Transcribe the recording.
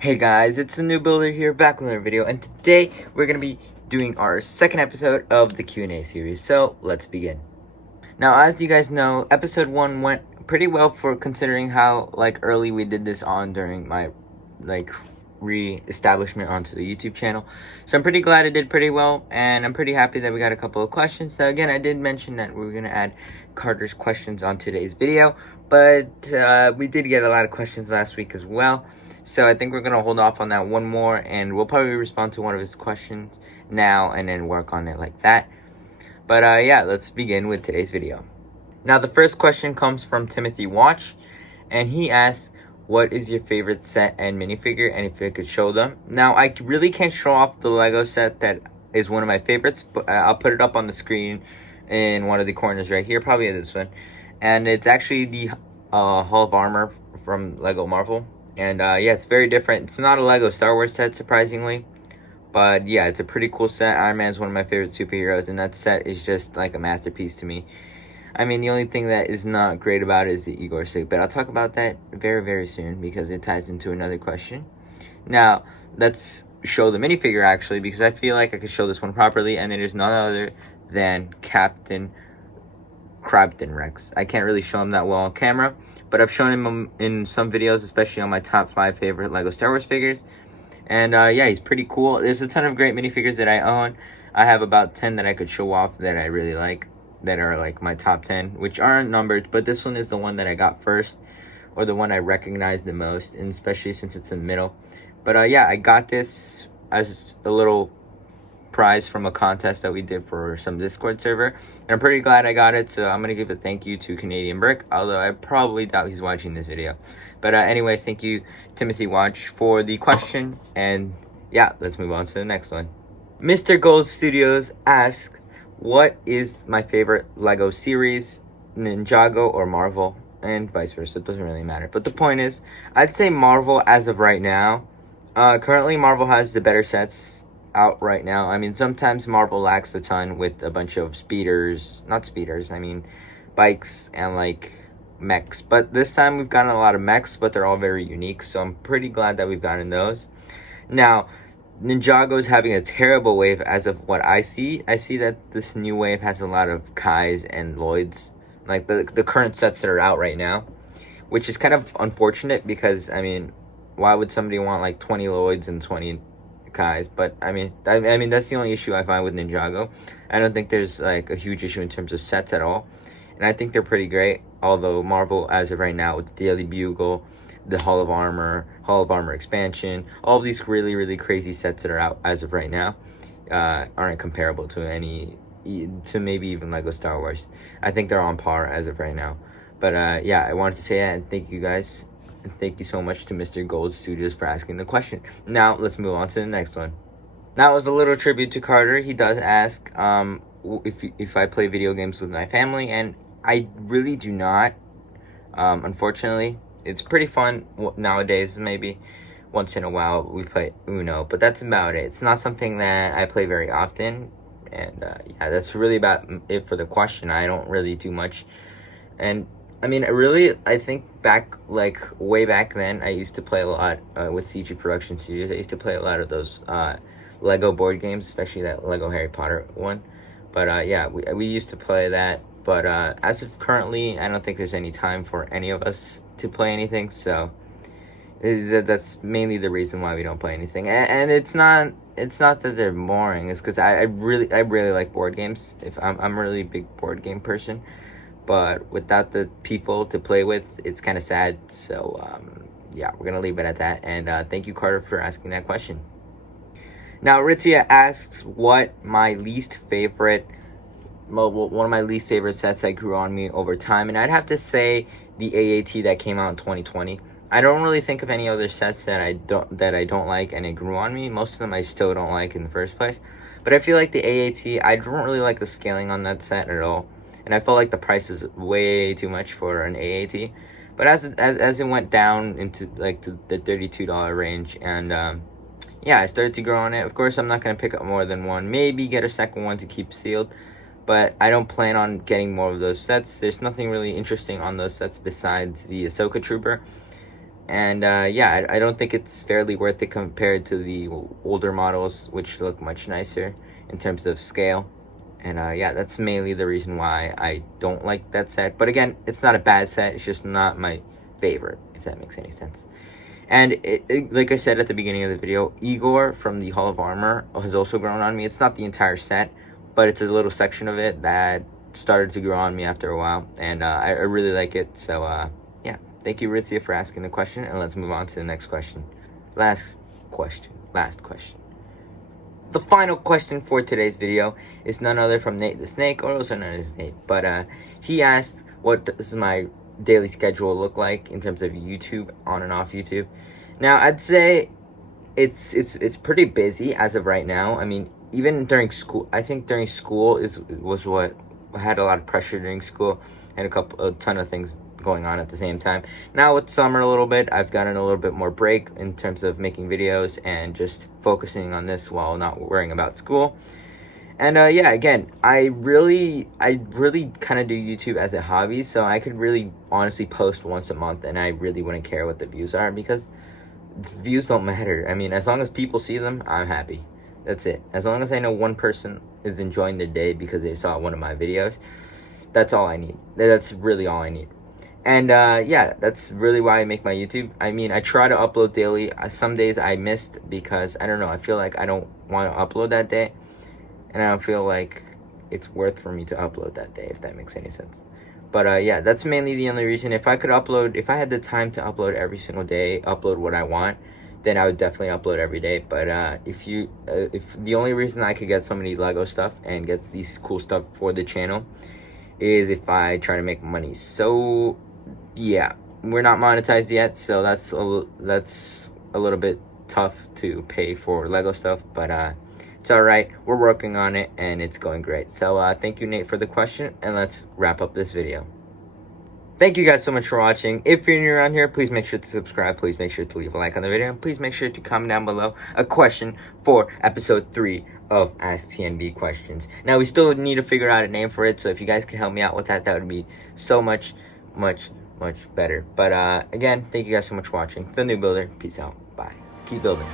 Hey guys, it's the new builder here, back with another video, and today we're going to be doing our second episode of the Q&A series, so let's begin. Now, as you guys know, episode 1 went pretty well for considering how, early we did this on during my, re-establishment onto the YouTube channel. So I'm pretty glad it did pretty well, and I'm pretty happy that we got a couple of questions. Now, again, I did mention that we were going to add Carter's questions on today's video, but we did get a lot of questions last week as well. So I think we're going to hold off on that one more, and we'll probably respond to one of his questions now and then work on it like that. But yeah, let's begin with today's video. Now, the first question comes from Timothy Watch, and he asks, what is your favorite set and minifigure, and if you could show them? Now, I really can't show off the Lego set that is one of my favorites, but I'll put it up on the screen in one of the corners right here, probably this one. And it's actually the Hall of Armor from Lego Marvel. And yeah, it's very different. It's not a Lego Star Wars set, surprisingly. But yeah, it's a pretty cool set. Iron Man is one of my favorite superheroes, and that set is just like a masterpiece to me. I mean, the only thing that is not great about it is the Igor suit, but I'll talk about that very, very soon because it ties into another question. Now, let's show the minifigure, actually, because I feel like I could show this one properly, and it is none other than Captain Crabton Rex. I can't really show him that well on camera, but I've shown him in some videos, especially on my top 5 favorite Lego Star Wars figures. And yeah, he's pretty cool. There's a ton of great minifigures that I own. I have about 10 that I could show off that I really like, that are like my top 10, which aren't numbered, but this one is the one that I got first, or the one I recognize the most, and especially since it's in the middle. But yeah, I got this as a little prize from a contest that we did for some Discord server, and I'm pretty glad I got it. So I'm gonna give a thank you to Canadian Brick, although I probably doubt he's watching this video. But anyways, thank you Timothy Watch for the question, and yeah, let's move on to the next one. Mr. Gold Studios asks, what is my favorite Lego series, Ninjago or Marvel, and vice versa. It doesn't really matter, but the point is, I'd say Marvel as of right now. Currently Marvel has the better sets out right now. I mean, sometimes Marvel lacks a ton with a bunch of bikes and like mechs, but this time we've gotten a lot of mechs, but they're all very unique, so I'm pretty glad that we've gotten those. Now, Ninjago's having a terrible wave as of what I see. I see that this new wave has a lot of Kais and Lloyds, like the current sets that are out right now, which is kind of unfortunate because, I mean, why would somebody want like 20 Lloyds and 20 Kais? But I mean that's the only issue I find with Ninjago. I don't think there's like a huge issue in terms of sets at all, and I think they're pretty great. Although Marvel as of right now with the Daily Bugle, the Hall of Armor expansion, all of these really crazy sets that are out as of right now aren't comparable to maybe even Lego Star Wars. I think they're on par as of right now. But yeah, I wanted to say that, and thank you guys. And thank you so much to Mr. Gold Studios for asking the question. Now, let's move on to the next one. That was a little tribute to Carter. He does ask if I play video games with my family, and I really do not, unfortunately. It's pretty fun nowadays. Maybe once in a while we play Uno, but that's about it. It's not something that I play very often. And yeah, that's really about it for the question. I don't really do much. And I mean, I think way back then, I used to play a lot with CG Production Studios. I used to play a lot of those Lego board games, especially that Lego Harry Potter one. But yeah, we used to play that. But as of currently, I don't think there's any time for any of us to play anything. So that's mainly the reason why we don't play anything. And it's not that they're boring. It's because I really like board games. I'm a really big board game person. But without the people to play with, it's kind of sad. So yeah, we're gonna leave it at that. And thank you, Carter, for asking that question. Now, Ritzia asks what one of my least favorite sets that grew on me over time, and I'd have to say the AAT that came out in 2020. I don't really think of any other sets that I don't like and it grew on me. Most of them I still don't like in the first place. But I feel like the AAT, I don't really like the scaling on that set at all. And I felt like the price was way too much for an AAT. But as it went down into to the $32 range, and yeah, I started to grow on it. Of course, I'm not going to pick up more than one. Maybe get a second one to keep sealed. But I don't plan on getting more of those sets. There's nothing really interesting on those sets besides the Ahsoka Trooper. And yeah, I don't think it's fairly worth it compared to the older models, which look much nicer in terms of scale. And yeah, that's mainly the reason why I don't like that set. But again, it's not a bad set, it's just not my favorite, if that makes any sense. And like I said at the beginning of the video, Igor from the Hall of Armor has also grown on me. It's not the entire set, but it's a little section of it that started to grow on me after a while. And I really like it. So yeah, thank you, Ritzia, for asking the question. And let's move on to the next question. Last question. The final question for today's video is none other from Nate the Snake, or also known as Nate. But he asked, what does my daily schedule look like in terms of YouTube, on and off YouTube? Now, I'd say it's pretty busy as of right now. I mean, even during school, I think during school was what I had a lot of pressure during school, and a ton of things going on at the same time. Now with summer a little bit, I've gotten a little bit more break in terms of making videos and just focusing on this while not worrying about school. And yeah, again, I really kind of do YouTube as a hobby, so I could really honestly post once a month and I really wouldn't care what the views are, because views don't matter. I mean, as long as people see them, I'm happy. That's it. As long as I know one person is enjoying their day because they saw one of my videos, that's all I need. That's really all I need. And yeah, that's really why I make my YouTube. I mean, I try to upload daily. Some days I missed because, I don't know, I feel like I don't want to upload that day, and I don't feel like it's worth for me to upload that day, if that makes any sense. But yeah, that's mainly the only reason. If I had the time to upload every single day, upload what I want, then I would definitely upload every day. But if the only reason I could get so many Lego stuff and get these cool stuff for the channel is if I try to make money. So yeah, we're not monetized yet, so that's a little bit tough to pay for Lego stuff, but it's all right. We're working on it and it's going great. So thank you, Nate, for the question, and let's wrap up this video. Thank you guys so much for watching. If you're new around here, please make sure to subscribe. Please make sure to leave a like on the video. And please make sure to comment down below a question for episode 3 of Ask TNB Questions. Now, we still need to figure out a name for it, so if you guys could help me out with that, that would be so much better. But again, thank you guys so much for watching. The New Builder, peace out. Bye. Keep building.